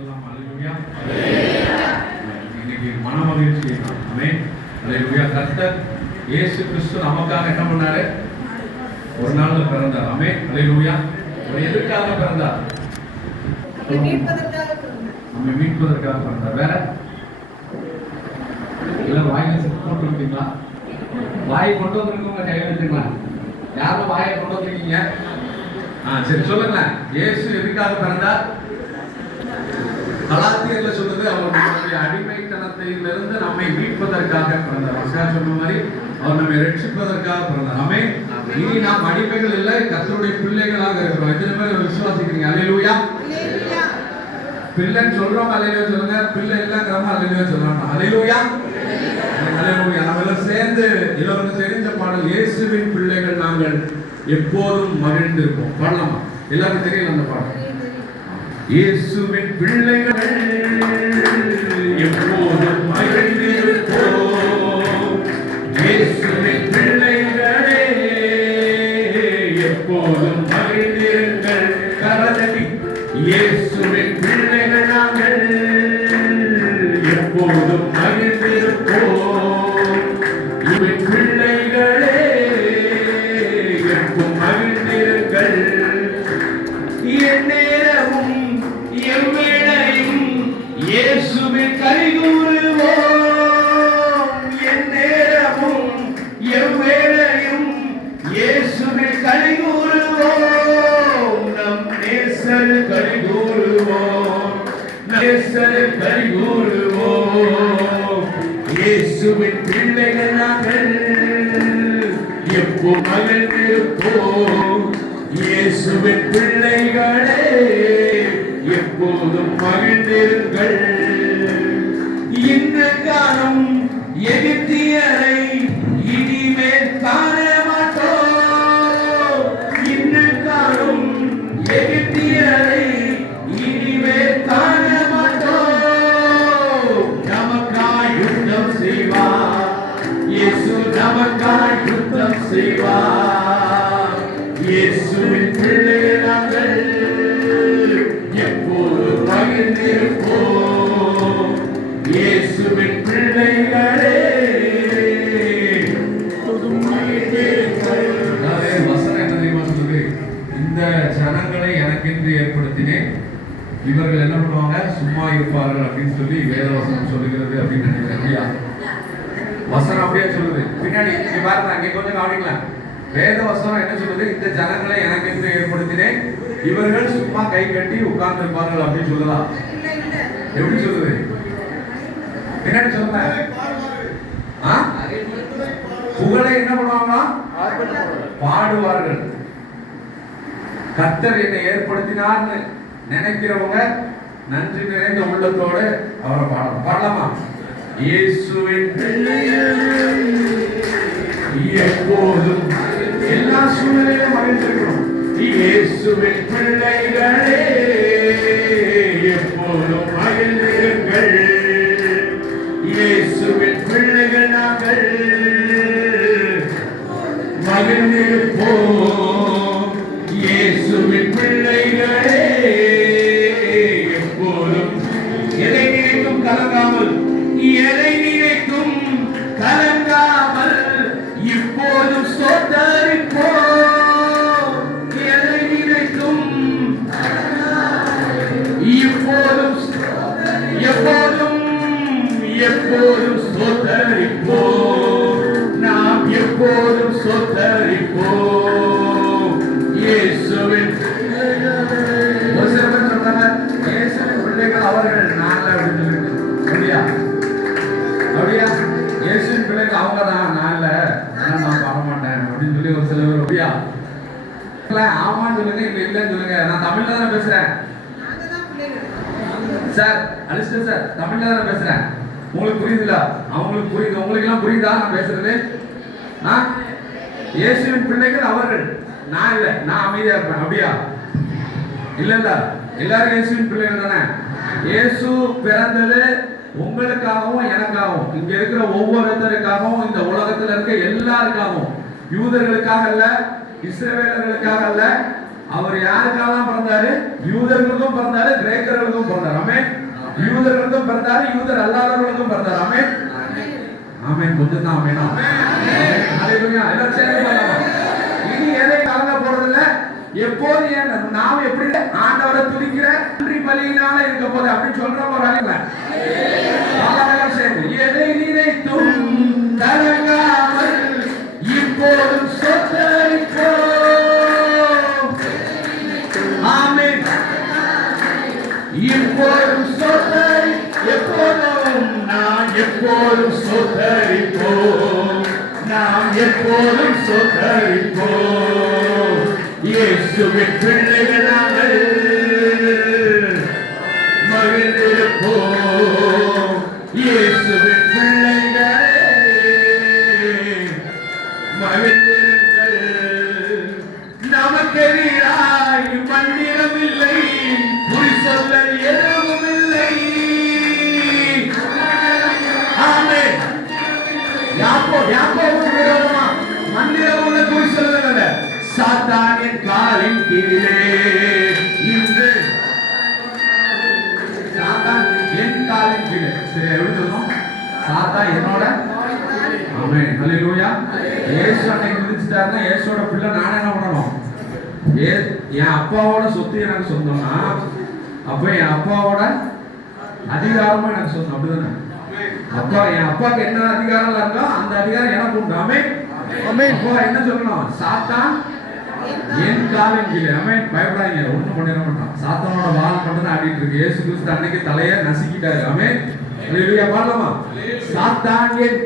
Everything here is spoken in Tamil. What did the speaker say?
சொல்லலாம். அல்லேலூயா. இன்னைக்கு மனமகிழ்ச்சி. ஆமென். அல்லேலூயா. கர்த்தர் இயேசு கிறிஸ்து நமக்காக என்ன பண்ணாரு? ஒரு நாள்ல பிறந்தார். ஆமென். அல்லேலூயா. ஒரு எதற்காக பிறந்தார்? நம்மை மீட்பதற்காக பிறந்தார். வேற இல்ல வாயில போட்டு விட்டீங்களா? வாயை கொண்டு வந்திருக்கவங்க கையில வச்சுங்களா? யாரும் வாயை கொண்டு வந்திருக்கீங்க? சரி சொல்லுங்க. இயேசு எதுக்காக பிறந்தார்? கலாத்தியர்ல சொல்லுது, அவருடைய அடிமைத்தனத்திலிருந்து நம்மை மீட்பதற்காக பிறந்தார். சொன்ன மாதிரி அவர் நம்மை ரட்சிப்பதற்காக பிறந்தார். ஆமென். இனி நாம் அடிமைகள் இல்லை, கர்த்தருடைய பிள்ளைகளாக இருக்கிறோம். எத்தனை பேர் விசுவாசிக்கிறீங்க? அல்லேலூயா. பிள்ளைன்னு சொல்றோம், அல்லேலூயா சொல்லுங்க. பிள்ளை இல்லைங்கிறவங்க அல்லேலூயா சொல்றாங்க. அல்லேலூயா. அல்லேலூயா. நம்ம எல்லாம் சேர்ந்து எல்லோருக்கும் தெரிஞ்ச பாடல், இயேசுவின் பிள்ளைகள் நாங்கள் எப்போதும் மகிழ்ந்திருப்போம். பாடலாமா? எல்லாருக்கும் தெரியல அந்த பாடல். இயேசுவின் பிள்ளைகள் எப்போதும் மகிழ்ந்திருப்போம். இயேசுவின் பிள்ளைகளே எப்போதும் மகிழ்ந்திருங்கள். கரதடி. இயேசுவின் பிள்ளைகள் நாங்கள் எப்போதும் மகிழ்ந்திருப்போம். இவன் பிள்ளைகளே எப்போதும் மகிழ்ந்திருங்கள். எந்நேரமும் எவ்வேளையும் இயேசுவில் கைகூறுவோம். எந்நேரமும் எவ்வேளையும் இயேசுவில் கைகூறுவோம். நம் நேசர் கைகூறுவோம். நேசர் கைகூறுவோம். இயேசுவின் பிள்ளைகள் நாங்கள் எப்போ மகிழ்ந்திருப்போம். இயேசுவின் பிள்ளைகளே எப்போதும் மகிழ்ந்திருங்கள். இன்று காணும் எகிப்தியரை இனிமேல் காண மாட்டோம். இன்று காணும் எகிப்தியரை இனிமேல் காண மாட்டோம். நமக்காய் யுத்தம் செய்வார் இயேசு. நமக்காய் யுத்தம் செய்வார். இயேசுவின் பிள்ளைகள் நாங்கள் எப்போதும் மகிழ்ந்திருப்போம். இயேசுவின் பிள்ளைகளே எப்போதும் மகிழ்ந்திருங்கள். வசனம் என்ன தெரியுமா சொல்லுது? இந்த ஜனங்களை எனக்கென்று ஏற்படுத்தினேன், இவர்கள் என்ன பண்ணுவாங்க? சும்மா இருப்பார்கள் அப்படின்னு சொல்லி வேதவசனம் சொல்லுகிறது அப்படின்னு நினைக்கிறேன். வசனம் அப்படியே சொல்லுது. பின்னாடி இங்க பாருங்க, அங்கே கொஞ்சம் கவனிக்கலாம். வேதவசனம் என்ன சொல்லுது? இந்த ஜனங்களை எனக்கென்று ஏற்படுத்தினேன், இவர்கள் சும்மா கை கட்டி உட்கார்ந்து இருப்பார்கள் அப்படின்னு சொல்லலாம். எப்படி சொல்லுது? பின்னாடி சொல்லுங்க. புகழை என்ன பண்ணுவாங்களா? பாடுவார்கள். கர்த்தர் என்னை ஏற்படுத்தினார்னு நினைக்கிறவங்க நன்றி நிறைந்த உள்ளத்தோடு அவரை பாடலாம். பாடலாமா? இயேசுவின் பிள்ளைகள் எப்போதும் எல்லா சூழ்நிலையிலும் மகிழ்ந்திருக்கிறோம். இயேசுவின் பிள்ளைகளே எப்போதும் மகிழ்ந்திருங்கள். இயேசுவின் பிள்ளைகள் நாங்கள் மகிழ்ந்திருப்போம். இயேசுவின் பிள்ளைகளே எப்போதும் எதை நினைக்கும் கலங்காமல், எதை நினைக்கும் கலங்காமல் இப்போதும் ஸ்தோத்தரிப்போம். எதை நினைக்கும் இப்போதும் எப்போதும் எப்போதும் ஸ்தோத்தரிப்போம். நாம் எப்போதும் ஸ்தோத்தரிப்போம். இயேசுவின் ஒரு சில பேர் சொல்றாங்க, இயேசுவின் பிள்ளைகள் அவர்கள் நாங்கள் அப்படின்னு சொல்லிட்டு. அப்படியா? அப்படியா? இயேசுவின் பிள்ளைகள் அவங்க தான், நான் இல்ல, நான் பாட மாட்டேன் அப்படின்னு சொல்லி ஒரு சில பேர். அப்படியா? ஆமான்னு சொல்லுங்க, இல்ல இல்லன்னு சொல்லுங்க. நான் தமிழ்ல தானே பேசுறேன் சார். அலிஸ்டர் சார், தமிழ்ல தானே பேசுறேன். உங்களுக்கு புரியுதுல? அவங்களுக்கு புரியுது. உங்களுக்கு எல்லாம் புரியுதா நான் பேசுறது? இயேசுவின் பிள்ளைகள் அவர்கள், நான் இல்ல, நான் அமைதியா இருப்பேன். அப்படியா? இல்ல இல்ல, எல்லாரும் இயேசுவின் பிள்ளைகள் தானே. இயேசு பிறந்தது உங்களுக்காகவும் எனக்காகவும், இங்க இருக்கிற ஒவ்வொருத்தருக்காகவும், இந்த உலகத்துல இருக்க எல்லாருக்காகவும். யூதர்களுக்காக அல்ல, இஸ்ரவேலர்களுக்காக அல்ல. அவர் யாருக்காக பிறந்தாரு? யூதர்களுக்கும் பிறந்தாரு, கிரேக்கர்களுக்கும் பிறந்தாரு. ஆமென். யூதர்களுக்கும் பிறந்தாரு, யூதர் அல்லாதவர்களுக்கும் பிறந்தாரு. ஆமென் ஆமென். கொஞ்சம் தான் ஆமென். ஹalleluya. எல்லாம் சேர்ந்து பாடலாம். இனி எதை கலங்க போறதில்ல. எப்போது நாம் எப்படி ஆண்டவரை துதிக்கிற நன்றி பலியினால இருக்க போது அப்படின்னு சொல்றோம். ஒரு அழில எல்லாம் சேர்ந்து எதை நினைத்தும் கலங்காமல் இப்போதும் சொத்தரிப்போம். ஆமென். இப்போதும் சொத்தரி எப்போதும் நாம் எப்போதும் சொத்தரிப்போம். நாம் எப்போதும் சொத்தரிப்போம். இயேசுவின் பிள்ளைகள் நாங்கள் மகிழ்ந்திருப்போம். இயேசுவின் பிள்ளைகளே மகிழ்ந்திருங்கள். நமக்கெதிராய் மந்திரம் இல்லை, குறி சொல்ல எதுவும் இல்லை. ஆமென். யாக்கோபுக்கு விரோதமா மந்திரம் உள்ள குறி சொல்லல. சாத்தானின் காலின் கீழே இன்று சாத்தான் என் காலின் கீழே. சரி, எப்படி சொல்லணும்? சாத்தான் என்னோட. ஆமென். ஹல்லேலூயா. இயேசு அன்னைக்கு மிதிச்சிட்டாருன்னா இயேசுவோட பிள்ளை நான் என்ன பண்ணணும்? என் அப்பாவோட சொத்து எனக்கு சொந்தம்னா அப்ப என் அப்பாவோட அதிகாரமும் எனக்கு சொந்தம். அப்படிதானே? அப்பா என் அப்பாவுக்கு என்ன அதிகாரம் இருக்கோ அந்த அதிகாரம் எனக்கு உண்டு. ஆமென். அப்பா என்ன சொல்லணும்? சாத்தான் என் காலின் கீழே. ஆமென். பயப்படாதீங்க, ஒண்ணும் பண்ணிட மாட்டான். சாத்தானோட வால் மட்டும் தான் ஆடிட்டு இருக்கு. இயேசு கிறிஸ்து அன்னைக்கு தலையை நசுக்கிட்டாரு. ஆமென். ஹல்லேலூயா. பாடலாமா? சாத்தான் என்